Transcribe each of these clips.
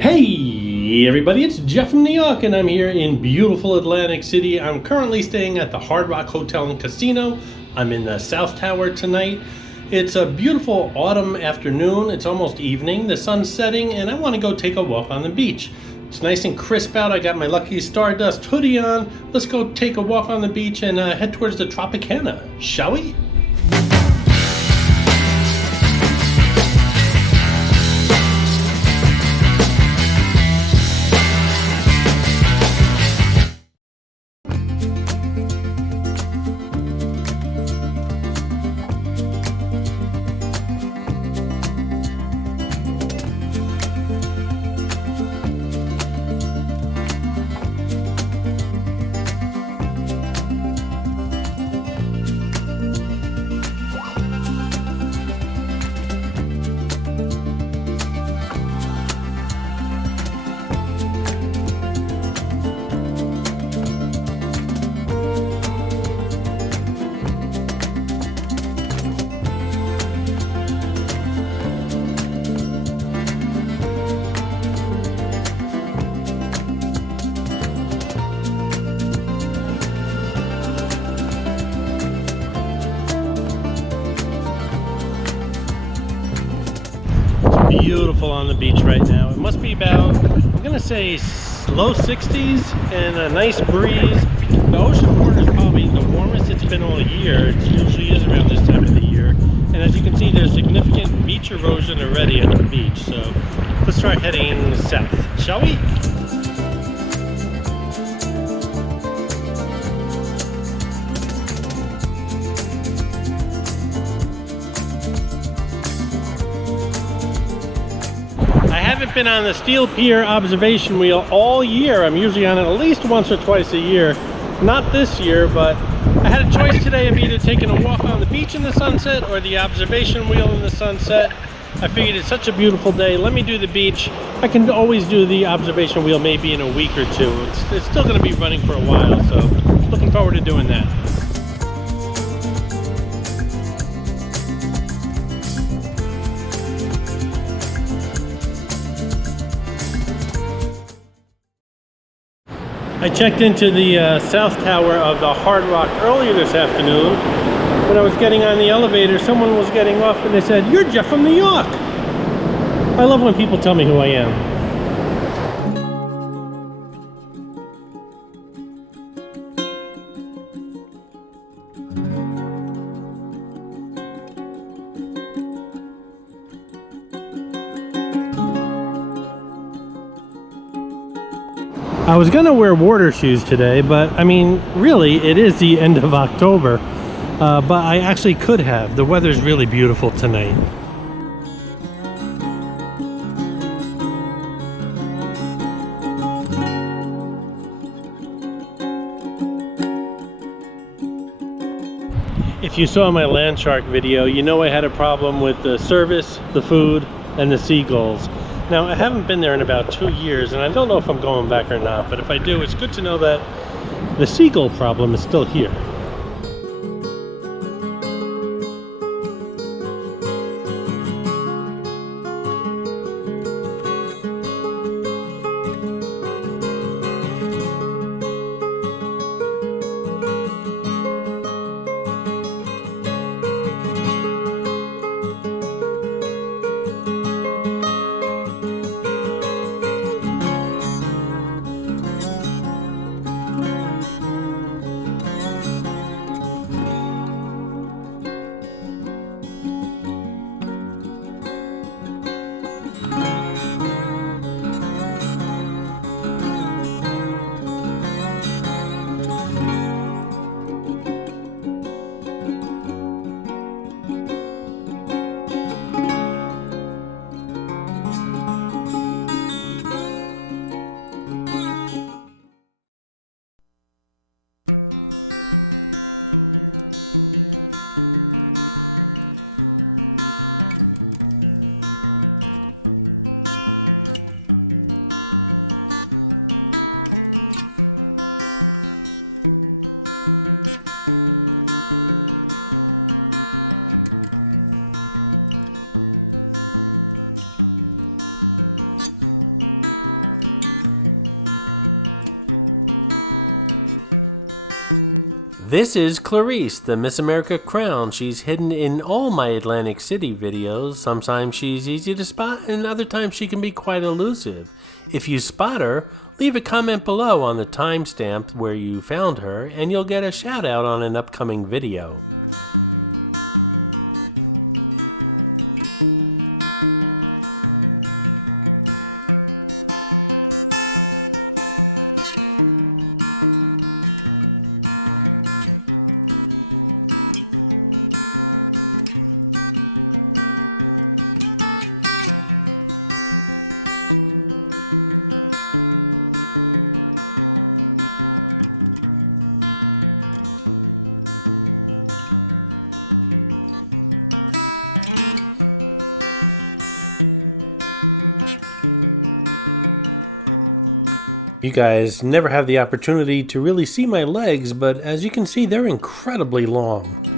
Hey everybody, it's Jeff from Yawk and I'm here in beautiful Atlantic City. I'm currently staying at the Hard Rock Hotel and Casino. I'm in the South Tower tonight. It's a beautiful autumn afternoon. It's almost evening. The sun's setting and I want to go take a walk on the beach. It's nice and crisp out. I got my Lucky Stardust hoodie on. Let's go take a walk on the beach and head towards the Tropicana, shall we? Beautiful on the beach right now. It must be about, I'm gonna say low 60s and a nice breeze. The ocean water is probably the warmest it's been all year. It usually is around this time of the year. And as you can see, there's significant beach erosion already at the beach. So let's start heading south, shall we? I haven't been on the steel pier observation wheel all year. I'm usually on it at least once or twice a year. Not this year, but I had a choice today of either taking a walk on the beach in the sunset or the observation wheel in the sunset. I figured it's such a beautiful day, let me do the beach. I can always do the observation wheel maybe in a week or two. It's still going to be running for a while, so looking forward to doing that. I checked into the South Tower of the Hard Rock earlier this afternoon. When I was getting on the elevator, someone was getting off and they said, "You're Jeff from Yawk." I love when people tell me who I am. I was gonna wear water shoes today, but I mean, really, it is the end of October. But I actually could have. The weather's really beautiful tonight. If you saw my land shark video, you know I had a problem with the service, the food, and the seagulls. Now, I haven't been there in about 2 years, and I don't know if I'm going back or not, but if I do, it's good to know that the seagull problem is still here. This is Clarice, the Miss America crown. She's hidden in all my Atlantic City videos. Sometimes she's easy to spot, and other times she can be quite elusive. If you spot her, leave a comment below on the timestamp where you found her, and you'll get a shout out on an upcoming video. You guys never have the opportunity to really see my legs, but as you can see, they're incredibly long.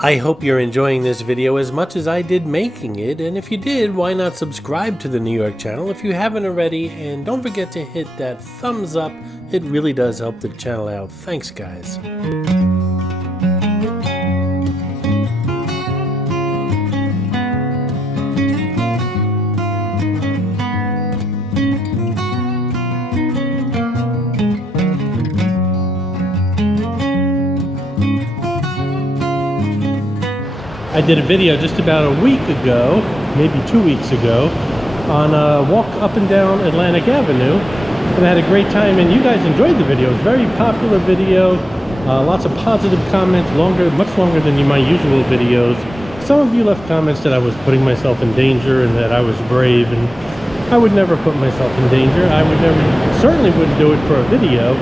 I hope you're enjoying this video as much as I did making it, and if you did, why not subscribe to the New York channel if you haven't already, and don't forget to hit that thumbs up. It really does help the channel out. Thanks, guys. I did a video just about a week ago, maybe 2 weeks ago, on a walk up and down Atlantic Avenue, and I had a great time, and you guys enjoyed the video. It was a very popular video, lots of positive comments, much longer than my usual videos. Some of you left comments that I was putting myself in danger and that I was brave, and I would never put myself in danger. Certainly wouldn't do it for a video,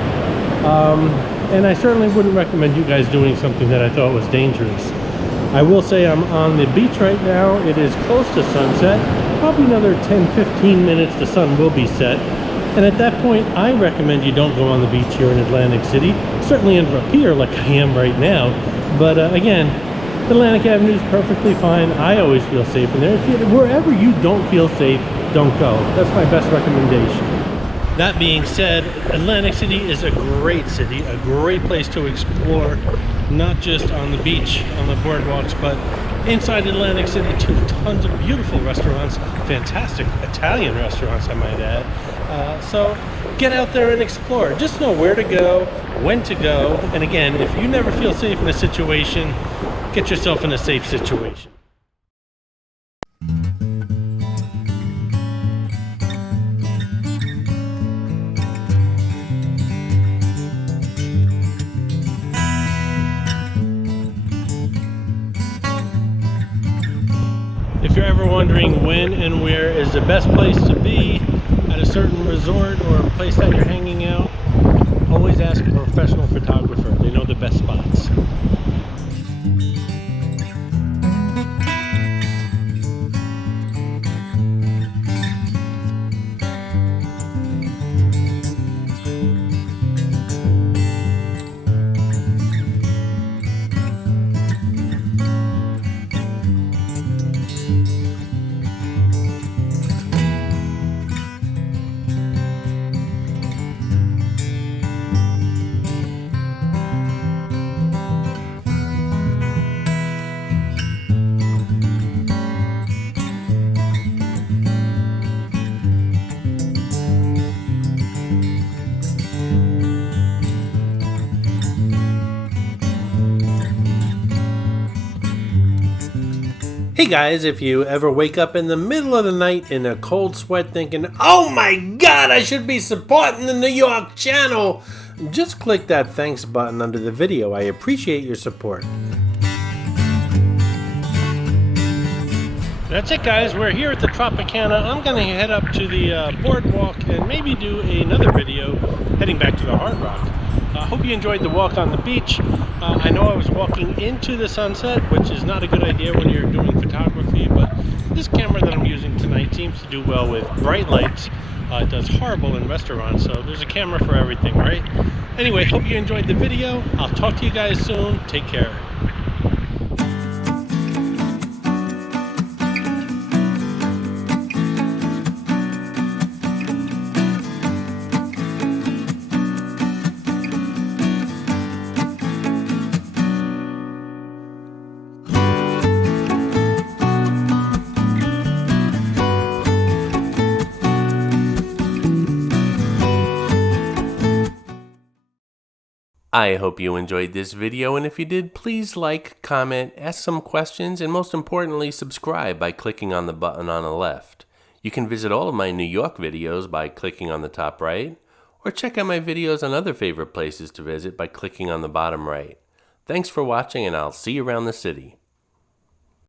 and I certainly wouldn't recommend you guys doing something that I thought was dangerous. I will say I'm on the beach right now. It is close to sunset. Probably another 10-15 minutes the sun will be set. And at that point, I recommend you don't go on the beach here in Atlantic City. Certainly under a pier like I am right now. But again, Atlantic Avenue is perfectly fine. I always feel safe in there. Wherever you don't feel safe, don't go. That's my best recommendation. That being said, Atlantic City is a great city, a great place to explore, not just on the beach, on the boardwalks, but inside Atlantic City too. Tons of beautiful restaurants, fantastic Italian restaurants, I might add. So get out there and explore. Just know where to go, when to go, and again, if you never feel safe in a situation, get yourself in a safe situation. If you're ever wondering when and where is the best place to be at a certain resort or a place that you're hanging out, always ask a professional photographer. They know the best spots. Hey guys, if you ever wake up in the middle of the night in a cold sweat thinking, oh my god, I should be supporting the New York channel, just click that thanks button under the video. I appreciate your support. That's it guys, we're here at the Tropicana. I'm going to head up to the boardwalk and maybe do another video heading back to the Hard Rock. I hope you enjoyed the walk on the beach. I know I was walking into the sunset, which is not a good idea when you're doing photography, but this camera that I'm using tonight seems to do well with bright lights. It does horrible in restaurants, so there's a camera for everything, right? Anyway, hope you enjoyed the video. I'll talk to you guys soon. Take care. I hope you enjoyed this video, and if you did, please like, comment, ask some questions, and most importantly, subscribe by clicking on the button on the left. You can visit all of my New York videos by clicking on the top right, or check out my videos on other favorite places to visit by clicking on the bottom right. Thanks for watching, and I'll see you around the city.